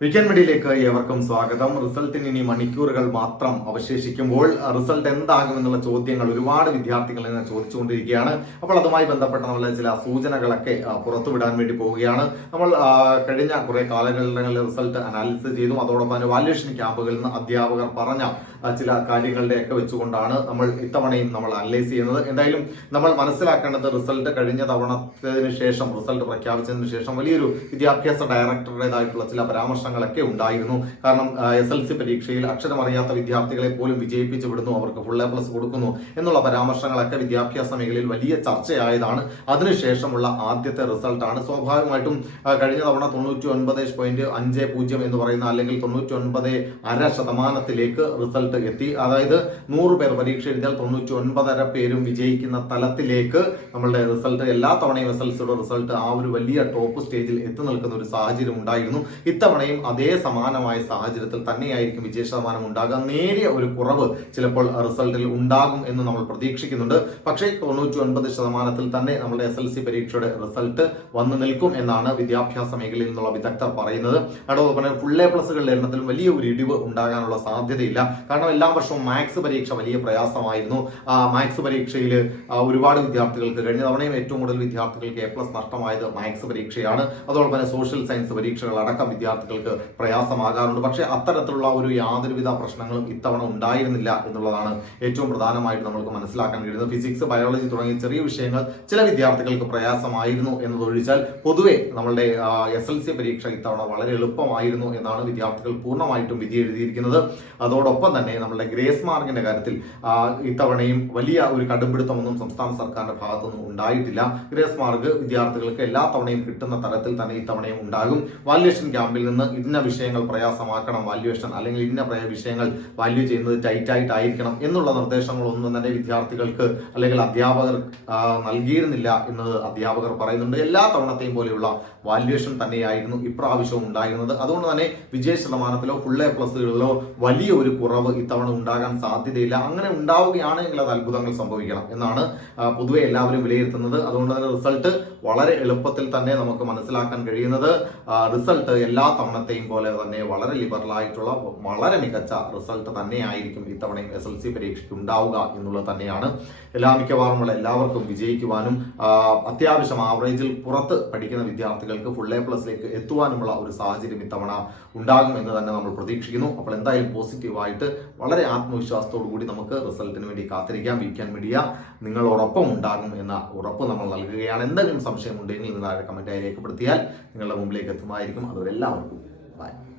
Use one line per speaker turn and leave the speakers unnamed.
Weekend മീഡിയയിലേക്ക് ഏവർക്കും സ്വാഗതം. റിസൾട്ടിന് ഇനി മണിക്കൂറുകൾ മാത്രം അവശേഷിക്കുമ്പോൾ റിസൾട്ട് എന്താകുമെന്നുള്ള ചോദ്യങ്ങൾ ഒരുപാട് വിദ്യാർത്ഥികൾ ഇന്ന് ചോദിച്ചുകൊണ്ടിരിക്കുകയാണ്. അപ്പോൾ അതുമായി ബന്ധപ്പെട്ട നമ്മൾ ചില സൂചനകളൊക്കെ പുറത്തുവിടാൻ വേണ്ടി പോവുകയാണ്. നമ്മൾ കഴിഞ്ഞ കുറെ കാലഘട്ടങ്ങളിൽ റിസൾട്ട് അനാലിസിസ് ചെയ്തു അതോടൊപ്പം തന്നെ വാല്യുവേഷൻ ക്യാമ്പുകളിൽ നിന്ന് അധ്യാപകർ പറഞ്ഞ ചില കാര്യങ്ങളുടെയൊക്കെ വെച്ചുകൊണ്ടാണ് നമ്മൾ ഇത്തവണയും നമ്മൾ അനലൈസ് ചെയ്യുന്നത്. എന്തായാലും നമ്മൾ മനസ്സിലാക്കേണ്ടത് റിസൾട്ട് കഴിഞ്ഞ തവണത്തിന് ശേഷം റിസൾട്ട് പ്രഖ്യാപിച്ചതിന് ശേഷം വലിയൊരു വിദ്യാഭ്യാസ ഡയറക്ടറുടേതായിട്ടുള്ള ചില പരാമർശങ്ങളൊക്കെ ഉണ്ടായിരുന്നു. കാരണം എസ് എൽ സി പരീക്ഷയിൽ അക്ഷരമറിയാത്ത വിദ്യാർത്ഥികളെ പോലും വിജയിപ്പിച്ചു വിടുന്നു അവർക്ക് ഫുൾ എ പ്ലസ് കൊടുക്കുന്നു എന്നുള്ള പരാമർശങ്ങളൊക്കെ വിദ്യാഭ്യാസ മേഖലയിൽ വലിയ ചർച്ചയായതാണ്. അതിനുശേഷമുള്ള ആദ്യത്തെ റിസൾട്ടാണ്. സ്വാഭാവികമായിട്ടും കഴിഞ്ഞ തവണ തൊണ്ണൂറ്റി ഒൻപത് പോയിന്റ് അഞ്ച് പൂജ്യം എന്ന് പറയുന്ന അല്ലെങ്കിൽ തൊണ്ണൂറ്റി ഒൻപത് അര ശതമാനത്തിലേക്ക് റിസൾട്ട് എത്തി. അതായത് നൂറ് പേർ പരീക്ഷ എഴുതിയാൽ തൊണ്ണൂറ്റി ഒൻപതര പേരും വിജയിക്കുന്ന തലത്തിലേക്ക് നമ്മളുടെ റിസൾട്ട് എല്ലാ തവണയും എസ് എൽ സിയുടെ റിസൾട്ട് ആ ഒരു വലിയ ടോപ്പ് സ്റ്റേജിൽ എത്തി നിൽക്കുന്ന ഒരു സാഹചര്യം ഉണ്ടായിരുന്നു. ഇത്തവണയും അതേ സമാനമായ സാഹചര്യത്തിൽ തന്നെയായിരിക്കും വിജയ ശതമാനം ഉണ്ടാകാൻ. നേരിയ ഒരു കുറവ് ചിലപ്പോൾ റിസൾട്ടിൽ ഉണ്ടാകും എന്ന് നമ്മൾ പ്രതീക്ഷിക്കുന്നുണ്ട്. പക്ഷേ തൊണ്ണൂറ്റി ഒൻപത് ശതമാനത്തിൽ തന്നെ നമ്മുടെ എസ് എൽ സി പരീക്ഷയുടെ റിസൾട്ട് വന്നു നിൽക്കും എന്നാണ് വിദ്യാഭ്യാസ മേഖലയിൽ നിന്നുള്ള വിദഗ്ധർ പറയുന്നത്. അതോടൊപ്പം തന്നെ ഫുൾ എ പ്ലസുകളുടെ എണ്ണത്തിലും വലിയ ഒരു ഇടിവ് ഉണ്ടാകാനുള്ള സാധ്യതയില്ല. കാരണം എല്ലാ വർഷവും മാത്സ് പരീക്ഷ വലിയ പ്രയാസമായിരുന്നു. മാത്സ് പരീക്ഷയിൽ ഒരുപാട് വിദ്യാർത്ഥികൾക്ക് കഴിഞ്ഞ തവണയും ഏറ്റവും കൂടുതൽ വിദ്യാർത്ഥികൾക്ക് എ പ്ലസ് നഷ്ടമായത് മാത്സ് പരീക്ഷയാണ്. അതോടൊപ്പം തന്നെ സോഷ്യൽ സയൻസ് പരീക്ഷകൾ അടക്കം വിദ്യാർത്ഥികൾക്ക് പ്രയാസമാകാറുണ്ട്. പക്ഷേ അത്തരത്തിലുള്ള ഒരു യാതൊരുവിധ പ്രശ്നങ്ങളും ഇത്തവണ ഉണ്ടായിരുന്നില്ല എന്നുള്ളതാണ് ഏറ്റവും പ്രധാനമായിട്ട് നമ്മൾക്ക് മനസ്സിലാക്കാൻ കഴിയുന്നത്. ഫിസിക്സ് ബയോളജി തുടങ്ങിയ ചെറിയ വിഷയങ്ങൾ ചില വിദ്യാർത്ഥികൾക്ക് പ്രയാസമായിരുന്നു എന്നതൊഴിച്ചാൽ പൊതുവെ നമ്മളുടെ എസ് എൽ സി പരീക്ഷ ഇത്തവണ വളരെ എളുപ്പമായിരുന്നു എന്നാണ് വിദ്യാർത്ഥികൾ പൂർണമായിട്ടും വിധി എഴുതിയിരിക്കുന്നത്. അതോടൊപ്പം തന്നെ നമ്മളുടെ ഗ്രേസ് മാർക്കിന്റെ കാര്യത്തിൽ ഇത്തവണയും വലിയ ഒരു കടുംപിടുത്തമൊന്നും സംസ്ഥാന സർക്കാരിന്റെ ഭാഗത്തുനിന്നും ഉണ്ടായിട്ടില്ല. ഗ്രേസ് മാർക്ക് വിദ്യാർത്ഥികൾക്ക് എല്ലാ തവണയും കിട്ടുന്ന തരത്തിൽ തന്നെ ഇത്തവണയും ഉണ്ടാകും. വാല്യുവേഷൻ ക്യാമ്പിൽ നിന്ന് ഇന്ന വിഷയങ്ങൾ പ്രയാസമാക്കണം വാല്യുവേഷൻ അല്ലെങ്കിൽ ഇന്ന പ്രയ- വിഷയങ്ങൾ വാല്യൂ ചെയ്യുന്നത് ടൈറ്റ് ആയിട്ടായിരിക്കണം എന്നുള്ള നിർദ്ദേശങ്ങളൊന്നും തന്നെ വിദ്യാർത്ഥികൾക്ക് അല്ലെങ്കിൽ അധ്യാപകർ നൽകിയിരുന്നില്ല എന്ന് അധ്യാപകർ പറയുന്നുണ്ട്. എല്ലാ തവണത്തെയും പോലെയുള്ള വാല്യുവേഷൻ തന്നെയായിരുന്നു ഇപ്രാവശ്യവും ഉണ്ടായിരുന്നത്. അതുകൊണ്ട് തന്നെ വിജയ ശതമാനത്തിലോ ഫുൾ എ പ്ലസുകളിലോ വലിയ ഒരു കുറവ് ഇത്തവണ ഉണ്ടാകാൻ സാധ്യതയില്ല. അങ്ങനെ ഉണ്ടാവുകയാണെങ്കിൽ അത് അത്ഭുതങ്ങൾ സംഭവിക്കണം എന്നാണ് പൊതുവെ എല്ലാവരും വിലയിരുത്തുന്നത്. അതുകൊണ്ട് തന്നെ റിസൾട്ട് വളരെ എളുപ്പത്തിൽ തന്നെ നമുക്ക് മനസ്സിലാക്കാൻ കഴിയുന്നത്. റിസൾട്ട് എല്ലാ തവണത്തെയും പോലെ തന്നെ വളരെ ലിബറലായിട്ടുള്ള വളരെ മികച്ച റിസൾട്ട് തന്നെയായിരിക്കും ഇത്തവണയും എസ് എൽ സി പരീക്ഷയ്ക്ക് ഉണ്ടാവുക എന്നുള്ളത് തന്നെയാണ്. എല്ലാ മിക്കവാറുമുള്ള എല്ലാവർക്കും വിജയിക്കുവാനും അത്യാവശ്യം ആവറേജിൽ പുറത്ത് പഠിക്കുന്ന വിദ്യാർത്ഥികൾക്ക് ഫുൾ എ പ്ലസിലേക്ക് എത്തുവാനുമുള്ള ഒരു സാഹചര്യം ഇത്തവണ ഉണ്ടാകും എന്ന് തന്നെ നമ്മൾ പ്രതീക്ഷിക്കുന്നു. അപ്പോൾ എന്തായാലും പോസിറ്റീവായിട്ട് വളരെ ആത്മവിശ്വാസത്തോടു കൂടി നമുക്ക് റിസൾട്ടിന് വേണ്ടി കാത്തിരിക്കാം. വീക്കെൻഡ് മീഡിയ നിങ്ങളോടൊപ്പം ഉണ്ടാകും എന്ന ഉറപ്പ് നമ്മൾ നൽകുകയാണ്. എന്തെങ്കിലും സംശയം ഉണ്ടെങ്കിൽ ഇത് താഴെ കമന്റായി രേഖപ്പെടുത്തിയാൽ നിങ്ങളുടെ മുമ്പിലേക്ക് എത്തുമായിരിക്കും. അതുവരെ എല്ലാവർക്കും Bye.